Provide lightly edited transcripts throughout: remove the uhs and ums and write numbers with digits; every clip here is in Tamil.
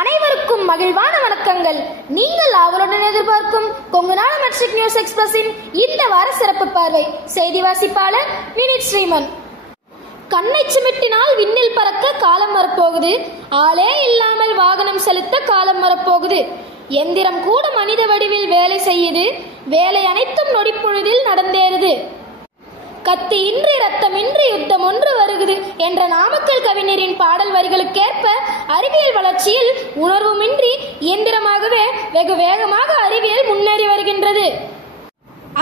அனைவருக்கும் மகிழ்வான வணக்கங்கள். நீங்கள் ஆவலுடன் எதிர்பார்க்கும் கொங்குநாடு மெட்ரிக் நியூஸ் எக்ஸ்பிரஸின் இந்த வார சிறப்பு பார்வை. செய்தி வாசிப்பாளர் வினித் ஸ்ரீமன். கண்ணை சிமிட்டினால் விண்ணில் பறக்க காலம் வரப்போகுது. ஆளே இல்லாமல் வாகனம் செலுத்த காலம் வரப்போகுது. எந்திரம் கூட மனித வடிவில் வேலை செய்யுது. வேலை அனைத்தும் நொடிப்பொழுதில் நடந்தேறுது. கத்தி இன்றி ரத்தமின்றி யுத்தம் ஒன்று வருகுது என்ற நாமக்கல் கவிஞரின் பாடல் வரிகளுக்கேற்ப அறிவியல் வளர்ச்சியில் உணர்வுமின்றி இயந்திரமாகவே வெகு வேகமாக அறிவியல் முன்னேறி வருகின்றது.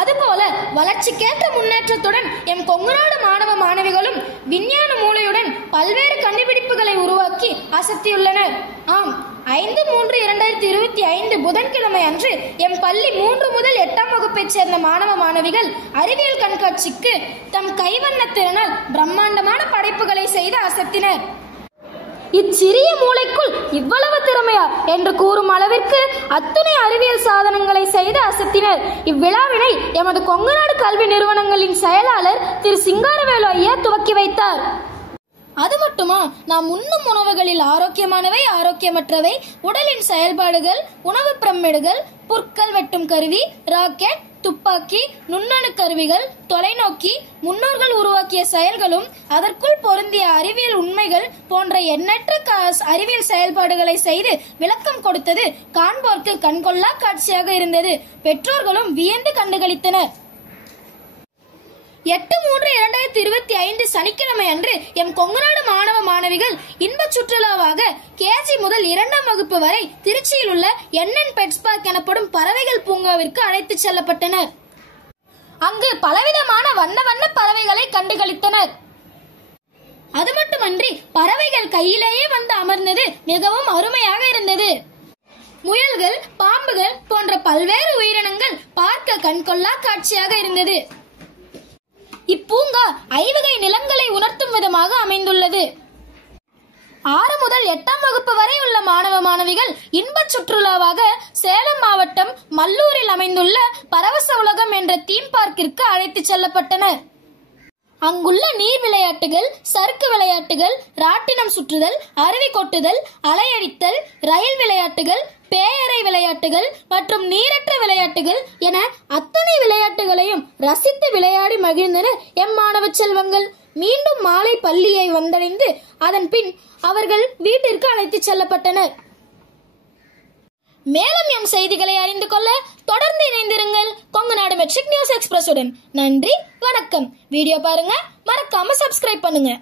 அதுபோல வளர்ச்சிக்கேற்ற முன்னேற்றத்துடன் எம் கொங்குநாடு மாணவ மாணவிகளும் விஞ்ஞான மூளையுடன் பல்வேறு கண்டுபிடிப்புகளை உருவாக்கி அசத்தியுள்ளனர். ஆம், 5/3/2025 புதன்கிழமை அன்று எம் பள்ளி 3 முதல் 8ஆம் வகுப்பைச் சேர்ந்த மாணவ மாணவிகள் அறிவியல் கண்காட்சிக்கு தம் கைவண்ண திறனால் பிரம்மாண்டமான படைப்புகளை செய்து அசத்தினர். இச்சிறிய மூளைக்குள் இவ்வளவு திறமையா என்று கூறும் அளவிற்கு அத்துணை அறிவியல் சாதனங்களை செய்து அசத்தினர். இவ்விழாவினை எமது கொங்குநாடு கல்வி நிறுவனங்களின் செயலாளர் திரு சிங்காரவேலு ஐயா துவக்கி வைத்தார். அது மட்டுமா, நாம் உண்ணும் உணவுகளில் ஆரோக்கியமானவை, ஆரோக்கியமற்றவை, உடலின் செயல்பாடுகள், உணவு பிரமிடுகள், புற்கள் வெட்டும் கருவி, ராக்கெட், துப்பாக்கி, நுண்ணணு கருவிகள், தொலைநோக்கி, முன்னோர்கள் உருவாக்கிய செயல்களும் அதற்குள் பொருந்திய அறிவியல் உண்மைகள் போன்ற எண்ணற்ற அறிவியல் செயல்பாடுகளை செய்து விளக்கம் கொடுத்தது காண்போர்க்கு கண்கொள்ளா காட்சியாக இருந்தது. பெற்றோர்களும் வியந்து கண்டுகளித்தனர். 8/3/2025 சனிக்கிழமை அன்று எம் கொங்குநாடு மாணவ மாணவிகள் இன்ப சுற்றுலாவாக கேஜி முதல் 2ஆம் வகுப்பு வரை திருச்சியில் உள்ள NN பெட்ஸ் பார்க் எனப்படும் பறவைகள் பூங்காவிற்கு அழைத்து செல்லப்பட்டனர். அங்கு பலவிதமான வண்ண வண்ண பறவைகளை கண்டுகளித்தனர். அது மட்டுமன்றி பறவைகள் கையிலேயே வந்து அமர்ந்தது மிகவும் அருமையாக இருந்தது. முயல்கள், பாம்புகள் போன்ற பல்வேறு உயிரினங்கள் பார்க்க கண்கொள்ளா காட்சியாக இருந்தது. இப்பூங்கா 5 வகை நிலங்களை உணர்த்தும் விதமாக அமைந்துள்ளது. 6 முதல் 8ஆம் வகுப்பு வரை உள்ள மாணவ மாணவிகள் இன்ப சுற்றுலாவாக சேலம் மாவட்டம் மல்லூரில் அமைந்துள்ள பரவச உலகம் என்ற தீம் பார்க்கிற்கு அழைத்து செல்லப்பட்டனர். அங்குள்ள நீர் விளையாட்டுகள், சறுக்கு விளையாட்டுகள், ராட்டினம் சுற்றுதல், அருவி கொட்டுதல், அலையடித்தல், ரயில் விளையாட்டுகள், பேயறை விளையாட்டுகள் மற்றும் நீரற்ற விளையாட்டுகள் என அத்தனை விளையாட்டுகளையும் ரசித்து விளையாடி மகிழ்ந்தனர் எம் மாணவ செல்வங்கள். மீண்டும் மாலை பள்ளியை வந்தடைந்து அதன் பின் அவர்கள் வீட்டிற்கு அழைத்து செல்லப்பட்டனர். மேலும் எம் செய்திகளை அறிந்து கொள்ள தொடர்ந்து இணைந்திருங்கள் கொங்குநாடு மெட்ரிக் நியூஸ் எக்ஸ்பிரஸுடன். நன்றி, வணக்கம். வீடியோ பாருங்க, மறக்காம சப்ஸ்கிரைப் பண்ணுங்க.